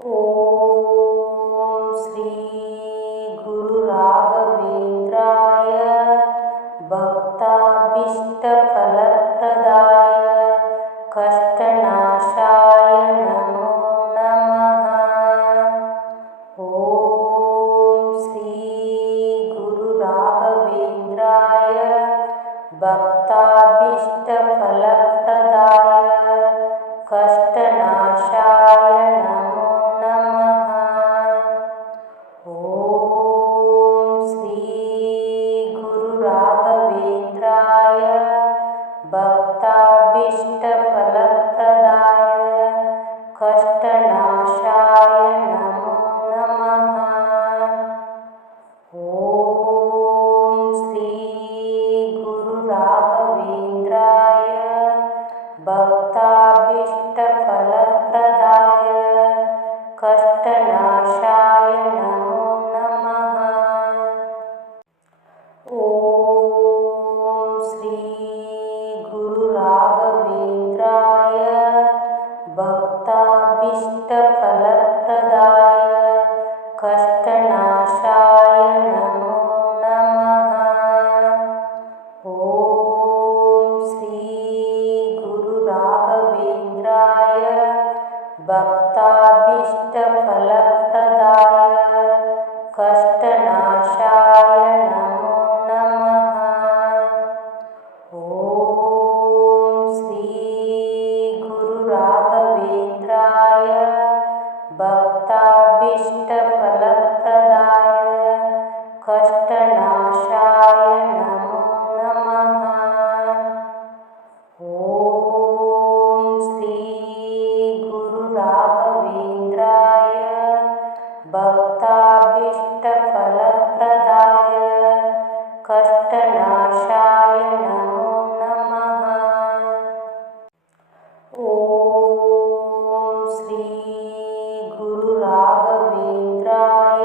ಓಂ ಶ್ರೀ ಗುರು ರಾಘವೇಂದ್ರಾಯ ಭಕ್ತಾಭೀಷ್ಟ ಫಲಪ್ರದಾಯ ಕಷ್ಟನಾಶಾಯ ನಮೋ ನಮಃ. ಓಂ ಶ್ರೀ ಗುರು ರಾಘವೇಂದ್ರಾಯ ಭಕ್ತಾಭೀಷ್ಟ ಫಲಪ್ರದಾಯ ಕಷ್ಟನಾಶಾಯ ನಮೋ ನಮಃ. ಓಂ ಶ್ರೀ ಗುರು ರಾಘವೇಂದ್ರಾಯ ಭಕ್ತಾಭೀಷ್ಟ ಫಲಪ್ರದಾಯ ಕಷ್ಟನಾಶಾಯ ನಮೋ ನಮಃ. ಓಂ ಶ್ರೀ ಗುರು ರಾಘವೇಂದ್ರಾಯ ಭಕ್ತಾಭೀಷ್ಟ ಫಲಪ್ರದಾಯ ಕಷ್ಟನಾಶಾಯ ನಮೋ ನಮಃ. ಓಂ ಶ್ರೀ ಗುರು ರಾಘವೇಂದ್ರಾಯ ಭಕ್ತಾಭೀಷ್ಟ ಫಲಪ್ರದಾಯ ಕಷ್ಟನಾಶಾಯ ನಮೋ ನಮಃ. ಓಂ ಶ್ರೀ ಗುರು ರಾಘವೇಂದ್ರಾಯ ಭಕ್ತಾಭೀಷ್ಟ ಫಲಪ್ರದಾಯ ಕಷ್ಟನಾಶಾಯ ನಮೋ ನಮಃ. ಓಂ ಶ್ರೀ ಗುರು ರಾಘವೇಂದ್ರಾಯ ಭಕ್ತಾಭೀಷ್ಟ ಫಲಪ್ರದಾಯ ಕಷ್ಟನಾಶಾಯ ನಮೋ ನಮಃ. ಓಂ ಶ್ರೀ ಗುರು ರಾಘವೇಂದ್ರಾಯ ಭಕ್ತಾಭೀಷ್ಟ ಫಲಪ್ರದಾಯ ಕಷ್ಟನಾಶಾಯ ನಮೋ ನಮಃ. ಓಂ ಶ್ರೀ ಗುರು ರಾಘವೇಂದ್ರಾಯ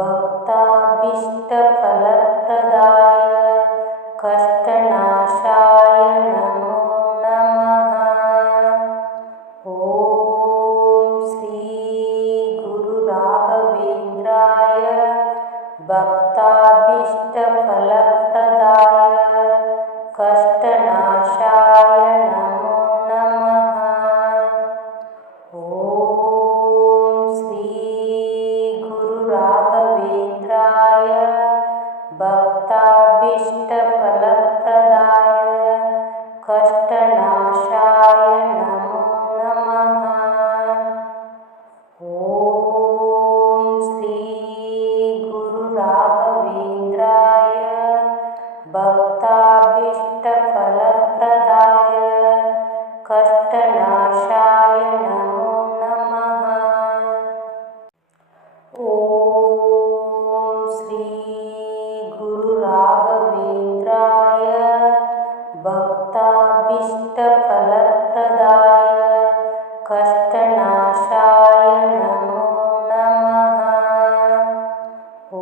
ಭಕ್ತಾಭೀಷ್ಟ ಫಲಪ್ರದಾಯ ಕಷ್ಟನಾಶಾಯ ನಮೋ ನಮಃ. ಓಂ ಶ್ರೀ ಗುರು ರಾಘವೇಂದ್ರಾಯ ಭಕ್ತಾಭೀಷ್ಟ ಫಲಪ್ರದಾಯ ಕಷ್ಟನಾಶಾಯ ನಮೋ ನಮಃ. ಓಂ ಶ್ರೀ ಗುರು ರಾಘವೇಂದ್ರಾಯ ಭಕ್ತಾಭೀಷ್ಟ ಫಲಪ್ರದಾಯ ಕಷ್ಟನಾಶಾಯ ನಮೋ ನಮಃ. ಓಂ ಶ್ರೀ ಗುರು ರಾಘವೇಂದ್ರಾಯ ಭಕ್ತಾಭೀಷ್ಟ ಫಲಪ್ರದಾಯ ಕಷ್ಟನಾಶಾಯ ನಮೋ ನಮಃ. ಓಂ ಶ್ರೀ ಗುರು ರಾಘವೇಂದ್ರಾಯ ಭಕ್ತಾಭೀಷ್ಟ ಫಲಪ್ರದಾಯ ಕಷ್ಟನಾಶಾಯ ನಮೋ ನಮಃ.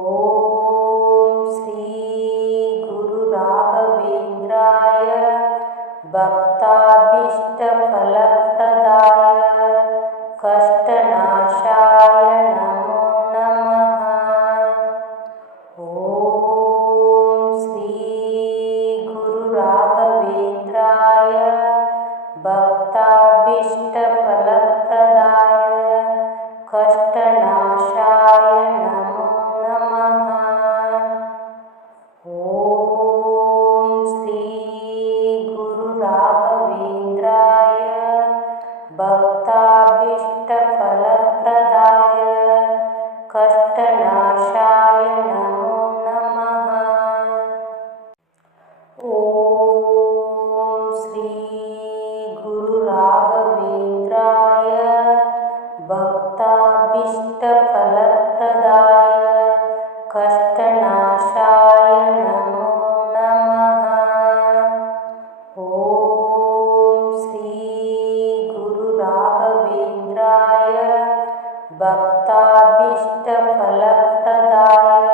ಓಂ ಶ್ರೀ ಗುರು ರಾಘವೇಂದ್ರಾಯ ಭಕ್ತಾಭೀಷ್ಟ ಫಲಪ್ರದಾಯ ಕಷ್ಟನಾಶಾಯ ನಮೋ ನಮಃ. ಓಂ ಶ್ರೀ ಗುರು ರಾಘವೇಂದ್ರಾಯ ಭಕ್ತಾಭೀಷ್ಟ ಫಲಪ್ರದಾಯ ಕಷ್ಟನಾಶಾಯ ನಮೋ ನಮಃ. ಓಂ ಶ್ರೀ ಗುರು ರಾಘವೇಂದ್ರಾಯ ಭಕ್ತಾಭೀಷ್ಟ ಫಲಪ್ರದಾಯ ಕಷ್ಟನಾಶಾಯ ನಮೋ ನಮಃ. ಓಂ ಶ್ರೀ ಗುರು ರಾಘವೇಂದ್ರಾಯ ಭಕ್ತಾಭೀಷ್ಟ ಫಲಪ್ರದಾಯ ಕಷ್ಟನಾಶಾಯ ನಮೋ ನಮಃ. ಓಂ ಶ್ರೀ ಗುರು ರಾಘವೇಂದ್ರಾಯ ಭಕ್ತಾಭೀಷ್ಟ ಫಲಪ್ರದಾಯ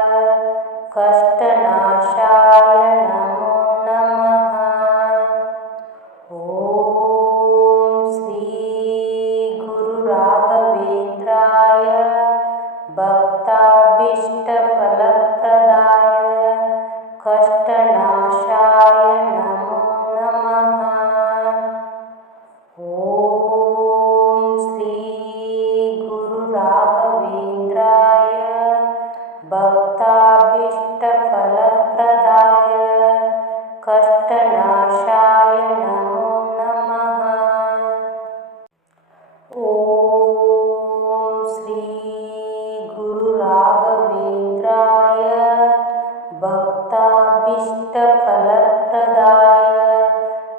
ಕಷ್ಟನಾಶಾಯ ನಮೋ ನಮಃ. ಓಂ ಶ್ರೀ ಗುರು ರಾಘವೇಂದ್ರಾಯ कष्टनाशाय नमो नमः। ॐ श्री गुरु राघवेन्द्राय भक्ताभीष्टफलप्रदाय कष्टनाशाय नमो नमः। ॐ श्री गुरु राघवेन्द्राय भक्ताभीष्टफलप्रदाय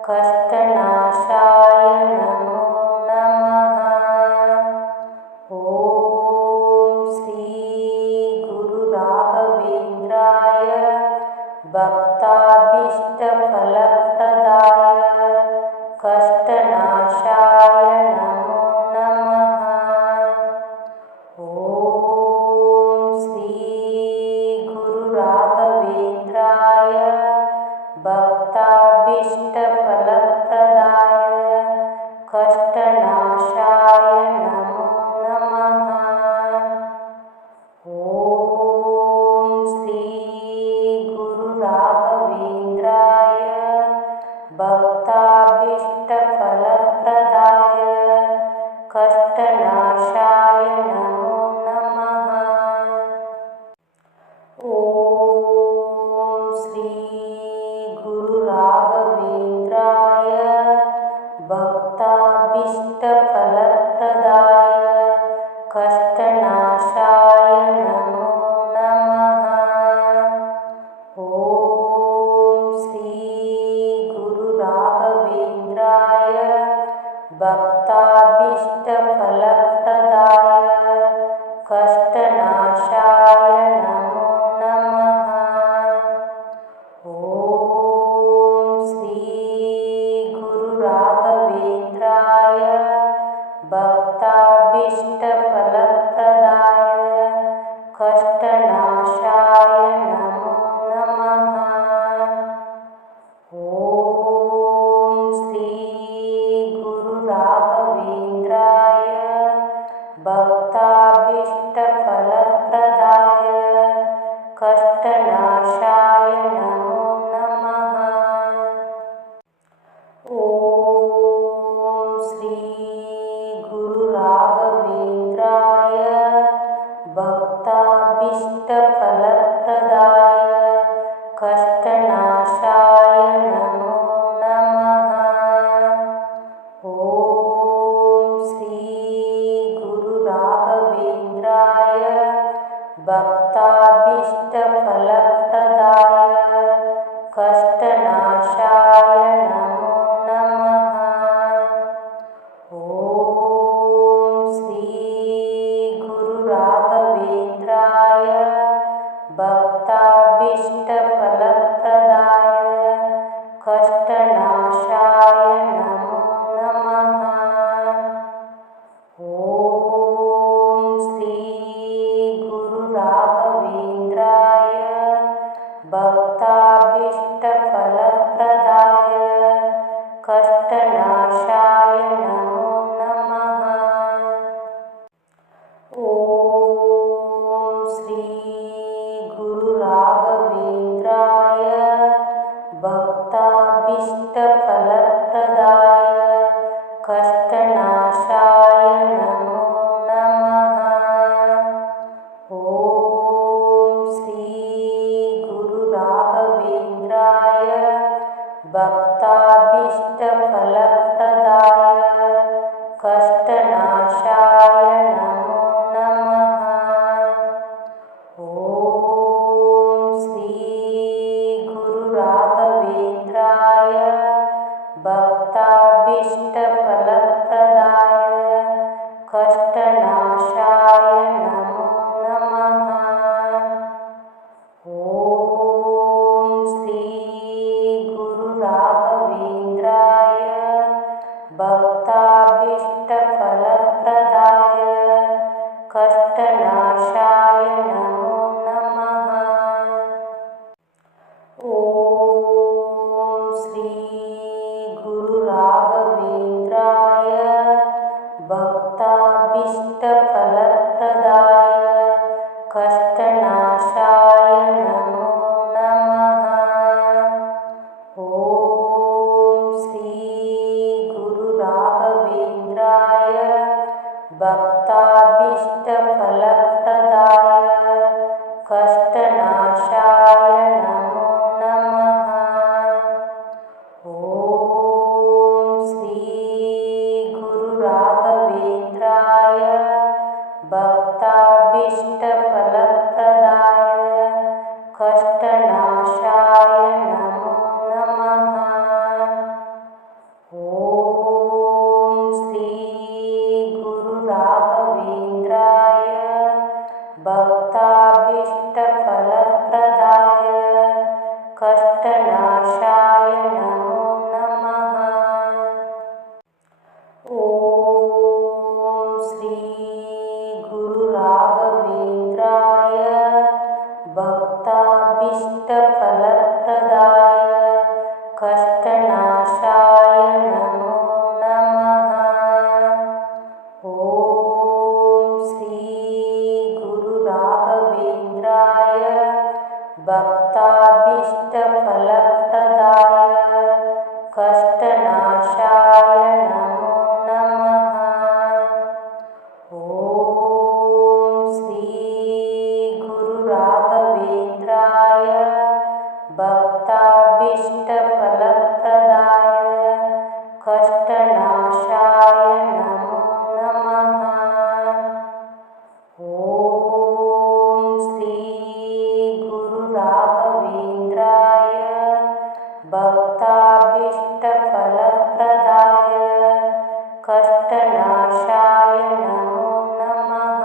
कष्टनाशाय नमो नमः। ॐ श्री गुरु राघवेन्द्राय भक्ताभीष्टफलप्रदाय कष्टनाशाय नमो नमः। ॐ श्री गुरु राघवेन्द्राय भक्ताभीष्टफलप्रदाय कष्टनाशाय नमो नमः। ॐ श्री गुरु राघवेन्द्राय भक्ताभीष्टफलप्रदाय कष्टनाशाय नमो नमः। ॐ श्री गुरु राघवेन्द्राय भक्ताभीष्टफलप्रदाय कष्टनाशाय नमो नमः। ॐ श्री गुरु राघवेन्द्राय भक्ताभीष्टफलप्रदाय कष्टनाशाय नमो नमः। ॐ श्री गुरु राघवेन्द्राय भक्ताभीष्टफलप्रदाय कष्टनाशाय नमो नमः। ॐ श्री गुरु राघवेन्द्राय भक्ताभीष्टफलप्रदाय कष्टनाशाय नमो नमः। ॐ श्री गुरु राघवेन्द्राय भक्ताभीष्टफलप्रदाय कष्टनाशाय नमो नमः। ॐ श्री गुरु राघवेन्द्राय भक्ताभीष्टफलप्रदाय कष्टनाशाय नमो नमः। ॐ श्री गुरु राघवेन्द्राय भक्ताभीष्टफलप्रदाय कष्टनाशाय नमो नमः। ॐ श्री गुरु राघवेन्द्राय भक्ताभीष्टफलप्रदाय कष्टनाशाय नमो नमः। ॐ श्री गुरु राघवेन्द्राय भक्ताभीष्टफलप्रदाय कष्टनाशाय नमो नमः। ॐ श्री गुरु राघवेन्द्राय भक्ताभीष्टफलप्रदाय कष्टनाशाय नमो नमः। ॐ श्री गुरु राघवेन्द्राय भक्ताभीष्टफलप्रदाय कष्टनाशाय नमो नमः। ॐ श्री गुरु राघवेन्द्राय भक्ताभीष्टफलप्रदाय कष्टनाशाय नमो नमः। ॐ श्री गुरु राघवेन्द्राय भक्ताभीष्टफलप्रदाय कष्ट भक्ताभीष्टफलप्रदाय कष्टनाशाय नमो नमः। ॐ श्री गुरु राघवेन्द्राय भक्ताभीष्टफलप्रदाय कष्टनाशाय नमो नमः। ॐ श्री गुरु राघवेन्द्राय भक्ताभीष्टफलप्रदाय कष्टनाशाय नमो नमः। ॐ श्री गुरु राघवेन्द्राय भक्ताभीष्टफलप्रदाय कष्टनाशाय नमो नमः। ॐ श्री गुरु राघवेन्द्राय भक्ताभीष्टफलप्रदाय कष्टनाशाय नमो नमः। ॐ श्री गुरु राघवेन्द्राय भक्ताभीष्टफलप्रदाय कष्टनाशाय नमो नमः। ॐ श्री गुरु राघवेन्द्राय भक्ताभीष्टफलप्रदाय कष्टनाशाय नमो नमः।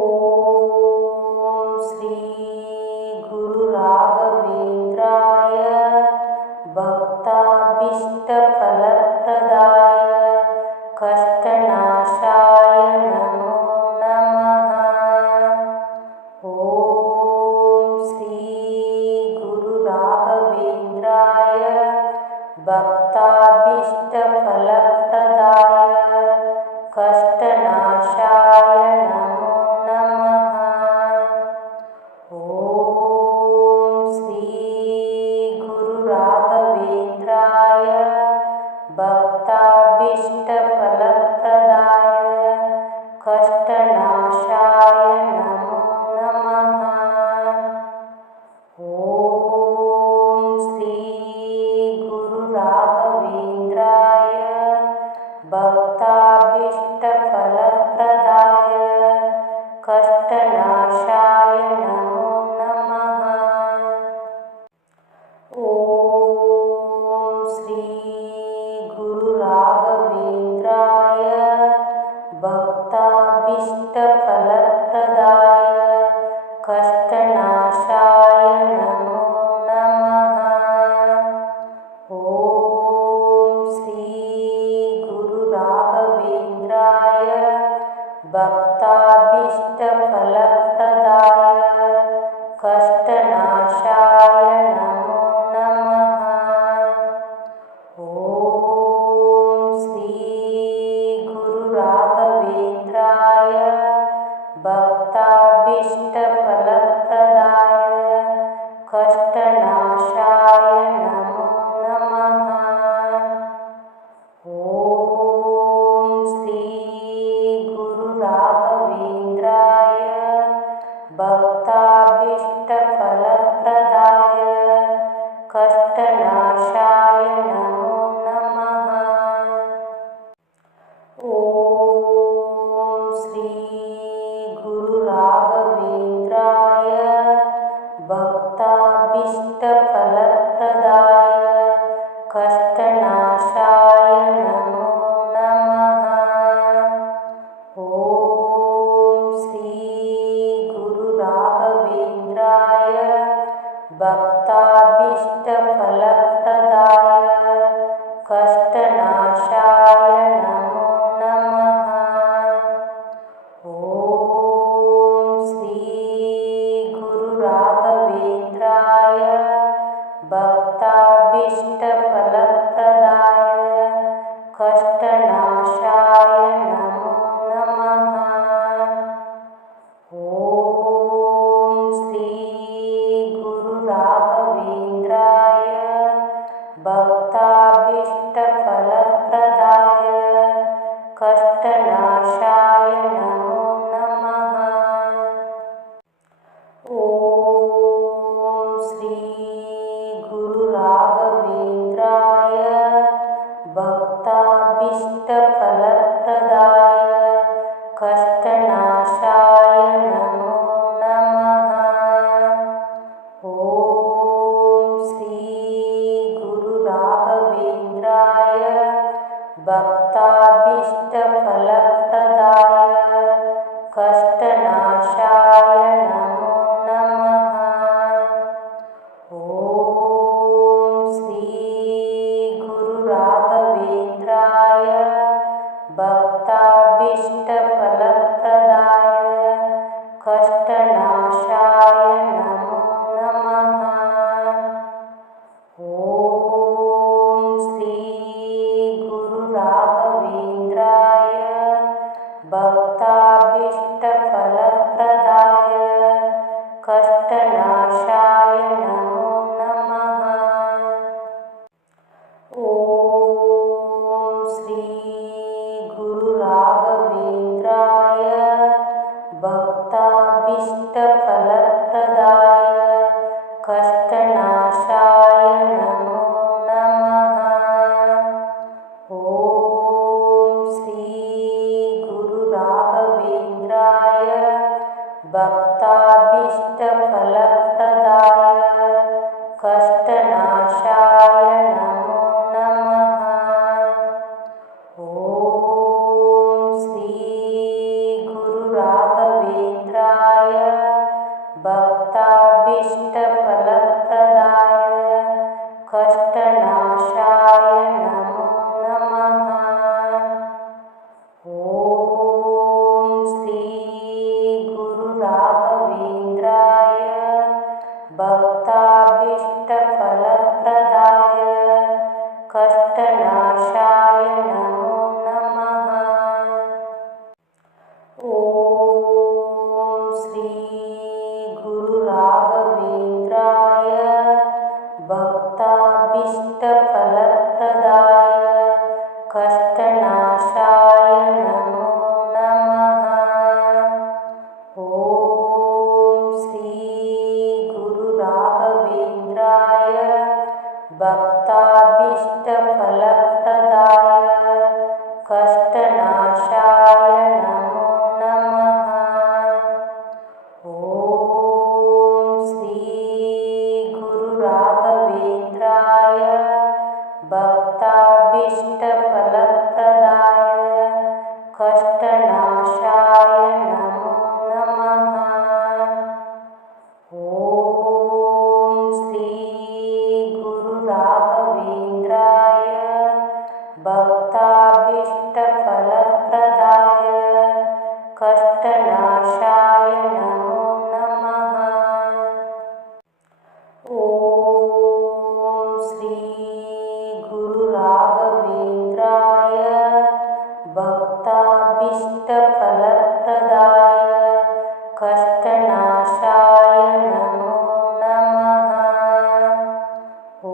ॐ श्री गुरु राघवेन्द्राय भक्ताभीष्टफलप्रदाय कष्टनाशाय नमो नमः। ॐ श्री गुरु राघवेन्द्राय भक्ताभीष्टफलप्रदाय कष्टनाशाय नमो नमः। ॐ श्री गुरु राघवेन्द्राय भक्ताभीष्टफलप्रदाय कष्टनाशाय नमो नमः। ॐ श्री गुरु राघवेन्द्राय भक्ताभीष्टफलप्रदाय कष्टनाशाय नमो नमः। ॐ श्री गुरु राघवेन्द्राय भक्ताभीष्टफलप्रदाय कष्टनाशाय नमो नमः। ॐ श्री गुरु राघवेन्द्राय भक्ताभीष्टफलप्रदाय कष्टनाशाय नमो नमः। ॐ श्री गुरु राघवेन्द्राय भक्ताभीष्टफलप्रदाय कष्टनाशाय नमो नमः। ॐ श्री गुरु राघवेन्द्राय भक्ताभीष्टफलप्रदाय कष्टनाशाय नमो नमः। ॐ श्री गुरु राघवेन्द्राय भक्ताभीष्टफलप्रदाय कष्टनाशाय नमो नमः। ॐ श्री गुरु राघवेन्द्राय भक्ताभीष्टफलप्रदाय कष्टनाशाय नमो नमः। कष्टनाशाय नमो नमः। ॐ श्री गुरु राघवेन्द्राय भक्ताभीष्टफलप्रदाय कष्टनाशाय नमो नमः। ॐ श्री गुरु राघवेन्द्राय भक्ताभीष्टफलप्रदाय कष्टनाशाय नमो नमः। ॐ श्री गुरु राघवेन्द्राय भक्ताभीष्टफलप्रदाय कष्टनाशाय नमो नमः। ॐ श्री गुरु राघवेन्द्राय भक्ताभीष्टफलप्रदाय कष्टनाशाय नमो नमः। ॐ श्री गुरु राघवेन्द्राय भक्ताभीष्टफलप्रदाय कष्टनाशाय नमो नमः। ॐ श्री गुरु राघवेन्द्राय भक्ताभीष्टफलप्रदाय कष्टनाशाय नमो नमः। ॐ श्री गुरु राघवेन्द्राय भक्ताभीष्टफलप्रदाय कष्टनाशाय नमो नमः। ॐ श्री गुरु राघवेन्द्राय भक्ताभीष्टफलप्रदाय कष्टनाशाय नमो नमः। ॐ श्री गुरु राघवेन्द्राय भक्ताभीष्टफलप्रदाय कष्टनाशाय नमो नमः। ॐ श्री गुरु राघवेन्द्राय भक्ताभीष्टफलप्रदाय कष्टनाशाय नमो नमः। ॐ श्री गुरु राघवेन्द्राय भक्ताभीष्टफलप्रदाय कष्टनाशाय नमो नमः। ॐ श्री गुरु राघवेन्द्राय भक्ताभीष्टफलप्रदाय कष्टनाशाय नमो नमः। ॐ श्री गुरु राघवेन्द्राय भक्ताभीष्टफलप्रदाय कष्टनाशाय नमो नमः। ॐ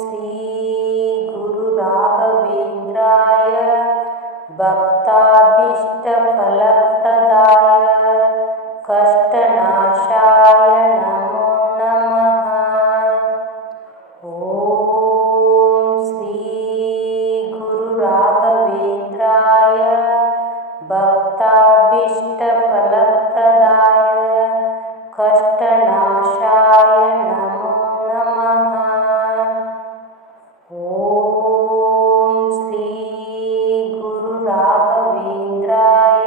श्री गुरु राघवेन्द्राय भक्ताभीष्टफलप्रदाय कष्टनाशाय नमो नमः। ॐ श्री गुरु राघवेन्द्राय भक्ताभीष्टफलप्रदाय कष्टनाशाय नमो नमः। ॐ श्री गुरु राघवेन्द्राय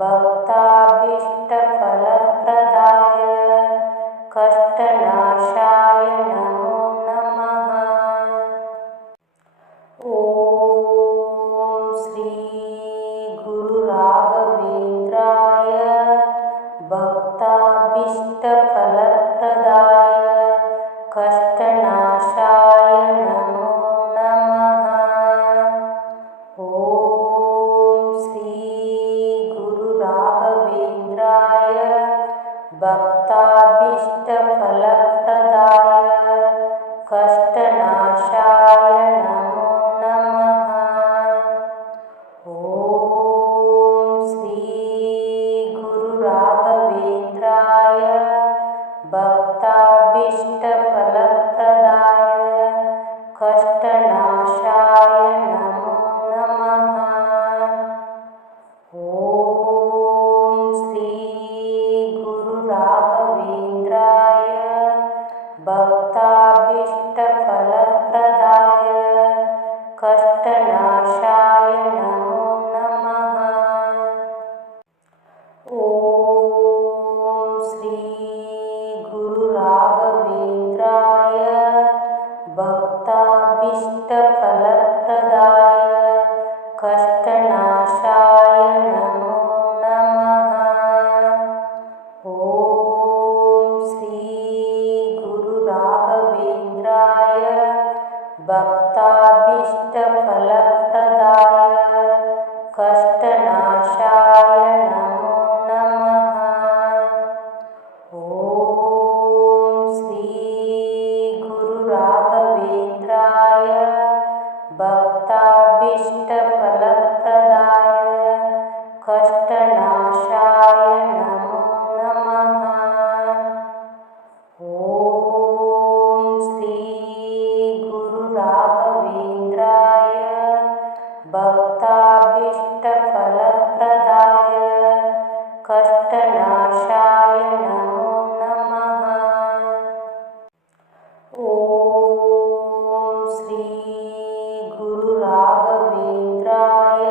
भक्ताभीष्टफलप्रदाय कष्टनाशाय नमो नमः। ॐ श्री गुरु राघवेन्द्राय कष्टनाशाय नमो नमः। ॐ श्री गुरु राघवेन्द्राय भक्ताभीष्टफलप्रदाय कष्टनाशाय नमो नमः। ॐ श्री गुरु राघवेन्द्राय भक्ताभीष्टफलप्रदाय कष्टनाशाय नमो नमः। ॐ श्री गुरु राघवेन्द्राय भक्ताभीष्टफलप्रदाय कष्टनाशाय नमो नमः। ॐ श्री गुरु राघवेन्द्राय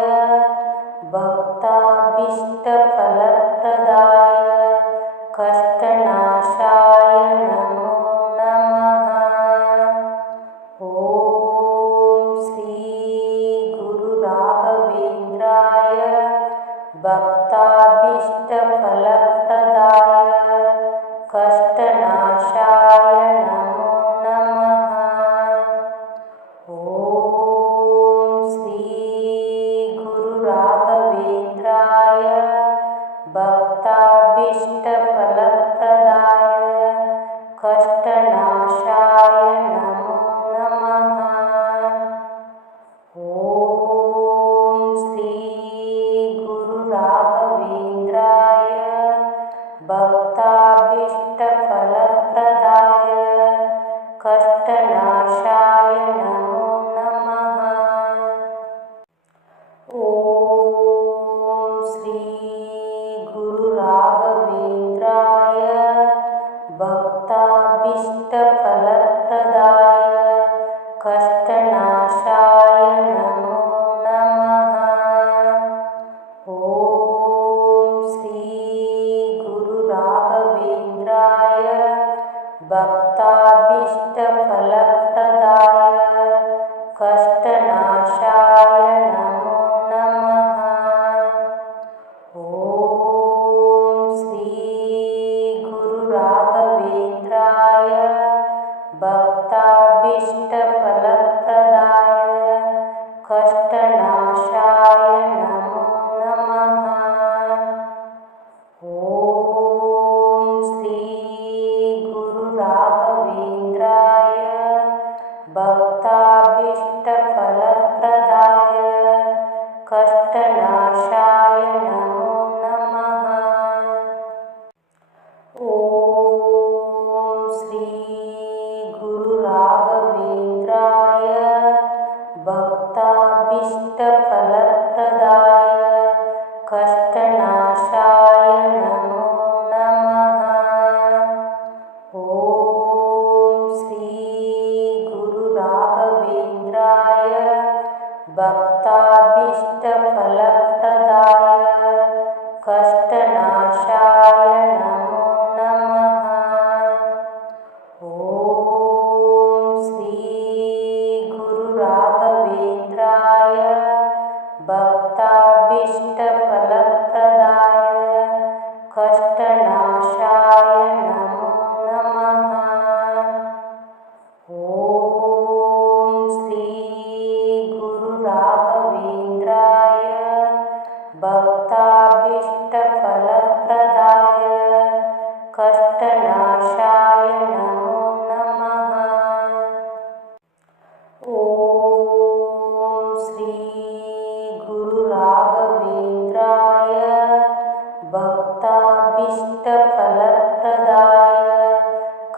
भक्ताभीष्टफलप्रदाय कष्टनाशाय नमो नमः। ॐ श्री गुरु राघवेन्द्राय भक्ताभीष्टफलप्रदाय कष्टनाशाय नमो नमः। ॐ श्री गुरु राघवेन्द्राय भक्ताभीष्टफलप्रदाय कष्टनाशाय नमो नमः। ॐ श्री गुरु राघवेन्द्राय भक्ताभीष्टफलप्रदाय कष्टनाशाय नमो नमः। ॐ श्री गुरु राघवेन्द्राय भक्ताभीष्टफलप्रदाय कष्टनाशाय नमो नमः। ॐ श्री गुरु राघवेन्द्राय भक्ताभीष्टफलप्रदाय कष्टनाशाय नमो नमः। ॐ श्री गुरु राघवेन्द्राय भक्ताभीष्टफलप्रदाय कष्टनाशाय नमो नमः। ॐ श्री गुरु राघवेन्द्राय भक्ताभीष्टफलप्रदाय कष्टनाशाय नमो नमः। ॐ श्री गुरु राघवेन्द्राय भक्ताभीष्टफलप्रदाय कष्टनाशाय नमो नमः। ॐ श्री गुरु राघवेन्द्राय भक्ताभीष्टफलप्रदाय कष्टनाशाय नमो नमः। ॐ श्री गुरु राघवेन्द्राय भक्ताभीष्टफलप्रदाय कष्टनाशाय नमो नमः। ॐ श्री गुरु राघवेन्द्राय भक्ताभीष्टफलप्रदाय कष्टनाशाय नमो नमः। ॐ श्री गुरु राघवेन्द्राय भक्ताभीष्टफलप्रदाय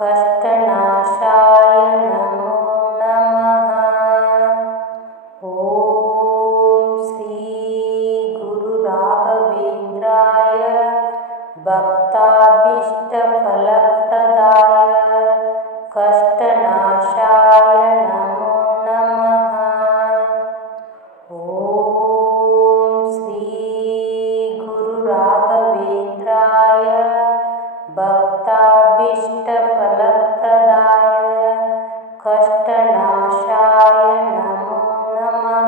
कष्टनाशाय नमो नमः। ॐ श्री गुरु राघवेन्द्राय भक्ताभीष्टफलप्रदाय कष्टनाशाय नमो नमः। ॐ श्री गुरु राघवेन्द्राय भक्ताभीष्टफलप्रदाय कष्टनाशाय नमो नमः।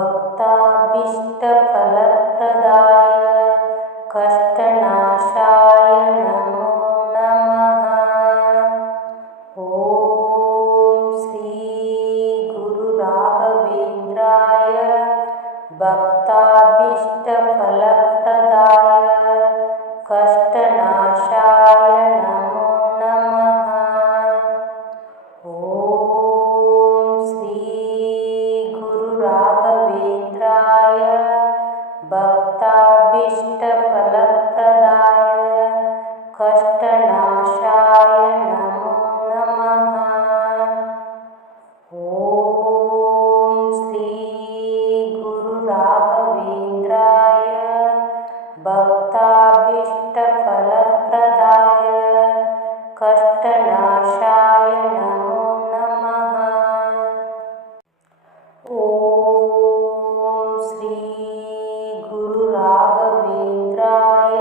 भक्ताभीष्टफलप्रदाय कष्टनाशाय नमो नमः। ॐ श्री गुरु राघवेन्द्राय भक्ताभीष्टफलप्रदाय कष्टनाशाय नमो नमः। ॐ श्री गुरु राघवेन्द्राय भक्ताभीष्टफलप्रदाय कष्टनाशाय नमो नमः। ॐ श्री गुरु राघवेन्द्राय भक्ताभीष्टफलप्रदाय कष्टनाशाय नमो नमः। ॐ श्री गुरु राघवेन्द्राय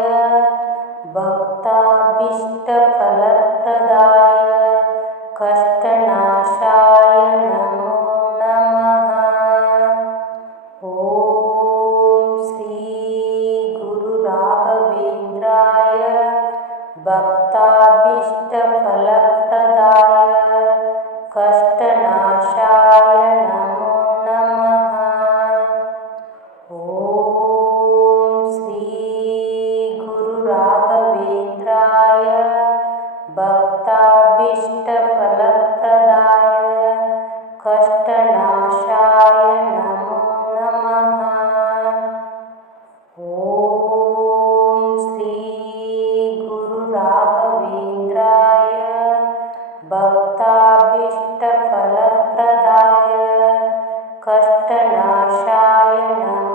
भक्ताभीष्टफलप्रदाय कष्टनाशाय नमो नमः। ॐ श्री गुरु राघवेन्द्राय भक्ताभीष्टफलप्रदाय कष्टनाशाय नमो नमः। ॐ श्री गुरु राघवेन्द्राय भक्ताभीष्टफलप्रदाय कष्टनाशाय नमो नमः। ॐ श्री गुरु राघवेन्द्राय भक्ताभीष्टफलप्रदाय कष्टनाशाय नमो